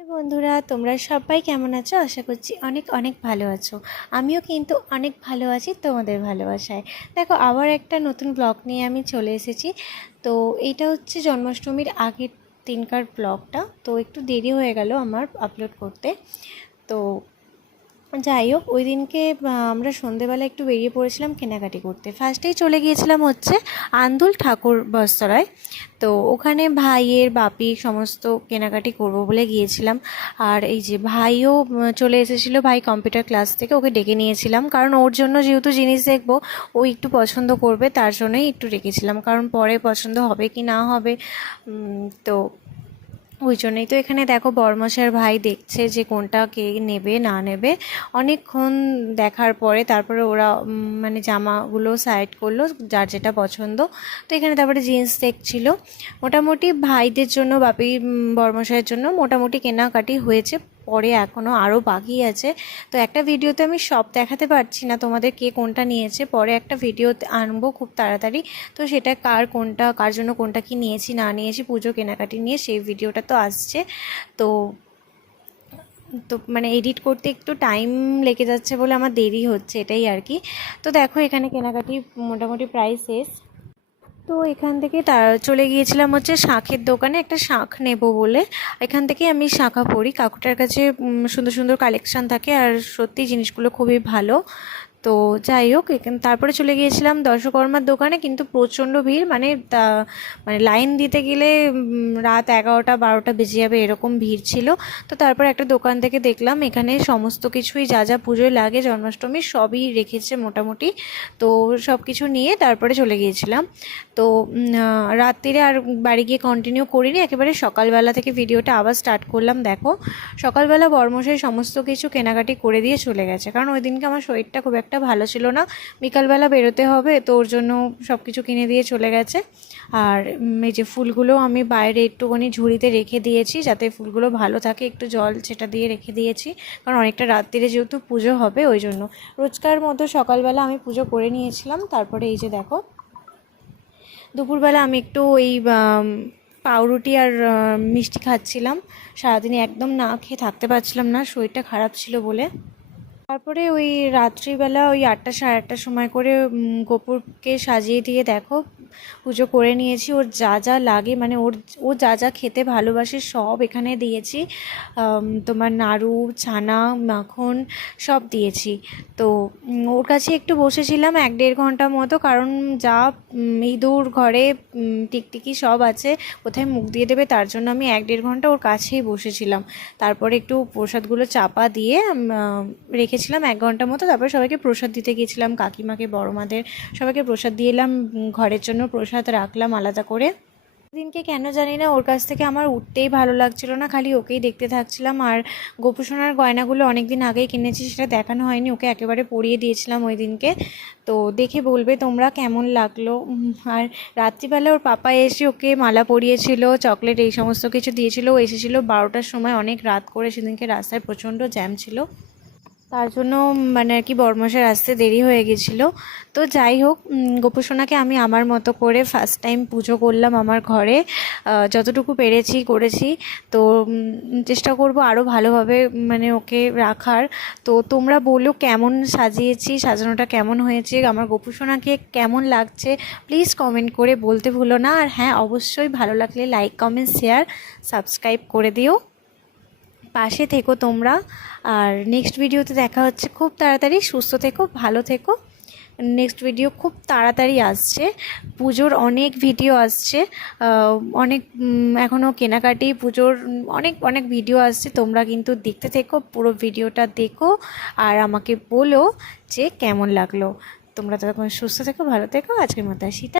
বন্ধুরা, তোমরা সবাই কেমন আছো? আশা করছি অনেক অনেক ভালো আছো। আমিও কিন্তু অনেক ভালো আছি তোমাদের ভালোবাসায়। দেখো, আবার একটা নতুন ব্লগ নিয়ে আমি চলে এসেছি। তো এইটা হচ্ছে জন্মাষ্টমীর আগের দিনকার ব্লগটা তো একটু দেরি হয়ে গেল আমার আপলোড করতে। তো যাই হোক, ওই দিনকে আমরা সন্ধেবেলা একটু বেরিয়ে পড়েছিলাম কেনাকাটি করতে। ফার্স্টেই চলে গিয়েছিলাম হচ্ছে আন্দুল ঠাকুর বস্ত্রালয়। তো ওখানে ভাইয়ের বাপি সমস্ত কেনাকাটি করব বলে গিয়েছিলাম। আর এই যে ভাইও চলে এসেছিল ভাই কম্পিউটার ক্লাস থেকে, ওকে ডেকে নিয়েছিলাম। কারণ ওর জন্য যেহেতু জিনিস দেখব, ও একটু পছন্দ করবে, তার জন্যই একটু ডেকেছিলাম। কারণ পরে পছন্দ হবে কি না হবে তো ওই জন্যই তো এখানে দেখো বর্মশার ভাই দেখছে যে কোনটা কে নেবে না নেবে। অনেকক্ষণ দেখার পরে তারপরে ওরা মানে জামাগুলো সাইড করল যার যেটা পছন্দ। তো এখানে তারপরে জিন্স দেখছিল। মোটামুটি ভাইদের জন্য বাপি উম, জন্য মোটামুটি কেনাকাটি হয়েছে। পরে এখনও আরও বাকি আছে। তো একটা ভিডিওতে আমি সব দেখাতে পারছি না তোমাদের কে কোনটা নিয়েছে। পরে একটা ভিডিও আনব খুব তাড়াতাড়ি। তো সেটা কার কোনটা, কার জন্য কোনটা কি নিয়েছি, না নিয়েছি, পুজো, কেনাকাটি নিয়ে সেই ভিডিওটা তো আসছে। তো তো মানে এডিট করতে একটু টাইম লেগে যাচ্ছে বলে আমার দেরি হচ্ছে এটাই আর কি। তো দেখো এখানে কেনাকাটি মোটামুটি প্রায় শেষ। তো এখান থেকে তার চলে গিয়েছিলাম হচ্ছে শাঁখের দোকানে একটা শাঁখ নেব বলে। এখান থেকে আমি শাঁখা পড়ি। কাকুটার কাছে সুন্দর সুন্দর কালেকশান থাকে আর সত্যি জিনিসগুলো খুবই ভালো। তো যাই হোক তারপরে চলে গিয়েছিলাম দর্শকর্মার দোকানে, কিন্তু প্রচণ্ড ভিড় মানে মানে লাইন দিতে গেলে রাত এগারোটা বারোটা বেজে যাবে এরকম ভিড় ছিল। তো তারপর একটা দোকান থেকে দেখলাম, এখানে সমস্ত কিছুই যা যা পুজোয় লাগে, জন্মাষ্টমী সবই রেখেছে মোটামুটি। তো সব কিছু নিয়ে তারপরে চলে গিয়েছিলাম। তো রাত্রিরে আর বাড়ি গিয়ে কন্টিনিউ করিনি, একেবারে সকালবেলা থেকে ভিডিওটা আবার স্টার্ট করলাম, দেখো। সকালবেলা বর্মশাই সমস্ত কিছু কেনাকাটি করে দিয়ে চলে গেছে, কারণ ওই দিনকে আমার শরীরটা খুব একটা ভালো ছিল না। বিকালবেলা বেরোতে হবে, তো ওর জন্য সব কিছু কিনে দিয়ে চলে গেছে। আর এই যে ফুলগুলো আমি বাইরে একটুখানি ঝুড়িতে রেখে দিয়েছি, যাতে ফুলগুলো ভালো থাকে, একটু জল সেটা দিয়ে রেখে দিয়েছি। কারণ অনেকটা রাত্রিরে যেহেতু পুজো হবে, ওই জন্য। রোজকার মতো সকালবেলা আমি পুজো করে নিয়েছিলাম, তারপরে এই যে দেখো। দুপুরবেলা আমি একটু ওই পাউরুটি আর মিষ্টি খাচ্ছিলাম। সারাদিনে একদম না খেয়ে থাকতে পারছিলাম না, শরীরটা খারাপ ছিল বলে। তারপরে ওই রাত্রিবেলা ওই আটটা, সাড়ে আটটার সময় করে গোপুরকে সাজিয়ে দিয়ে দেখো, পুজো করে নিয়েছি। ওর যা যা লাগে মানে ওর, ও যা যা খেতে ভালোবাসে সব এখানে দিয়েছি। তোমার নাড়ু, ছানা, মাখন সব দিয়েছি। তো ওর কাছে একটু বসেছিলাম এক দেড় ঘণ্টা মতো, কারণ যা ইঁদুর ঘরে টিকটিকি সব আছে, কোথায় মুখ দিয়ে দেবে তার জন্য আমি এক দেড় ঘণ্টা ওর কাছেই বসেছিলাম। তারপরে একটু প্রসাদগুলো চাপা দিয়ে রেখেছিলাম এক ঘণ্টা মতো, তারপরে সবাইকে প্রসাদ দিতে গিয়েছিলাম কাকিমাকে, বড়মাদের সবাইকে প্রসাদ দিয়ে এলাম ঘরের জন্য প্রসাদ রাখলাম আলাদা করে। দিনকে কেন জানি না, ওর কাছ থেকে আমার উঠতেই ভালো লাগছিল না, খালি ওকেই দেখতে থাকছিলাম। আর গোপুসোনার গয়নাগুলো অনেক দিন আগেই কিনেছি, সেটা দেখানো হয়নি, ওকে একেবারে পরিয়ে দিয়েছিলাম ওই দিনকে। তো দেখে বলবে তোমরা কেমন লাগল। আর রাত্রিবেলা ওর পাপা এসে ওকে মালা পরিয়েছিল, চকলেট এই সমস্ত কিছু দিয়েছিল। ও এসেছিল বারোটার সময়, অনেক রাত করে সেদিনকে রাস্তায় প্রচণ্ড জ্যাম ছিল। তার জন্য মানে আর কি বর্মশার আসতে দেরি হয়ে গেছিল। তো যাই হোক গোপুসোনাকে আমি আমার মতো করে ফার্স্ট টাইম পুজো করলাম আমার ঘরে। যতটুকু পেরেছি করেছি। তো চেষ্টা করব আরও ভালোভাবে মানে ওকে রাখার। তো তোমরা বলো কেমন সাজিয়েছি, সাজানোটা কেমন হয়েছে, আমার গোপুসোনাকে কেমন লাগছে? প্লিজ কমেন্ট করে বলতে ভুলো না। আর হ্যাঁ অবশ্যই ভালো লাগলে লাইক কমেন্ট শেয়ার সাবস্ক্রাইব করে দিও। পাশে থেকো তোমরা। আর নেক্সট ভিডিওতে দেখা হচ্ছে। খুব তাড়াতাড়ি সুস্থ থেকো, ভালো থেকো। নেক্সট ভিডিও খুব তাড়াতাড়ি আসছে। পুজোর অনেক ভিডিও আসছে। অনেক এখনও কেনাকাটি, পুজোর অনেক অনেক ভিডিও আসছে। তোমরা কিন্তু দেখতে থেকো, পুরো ভিডিওটা দেখো। আর আমাকে বলো যে কেমন লাগল। তোমরা ততক্ষণ সুস্থ থেকো, ভালো থেকো। আজকের মতো আসি।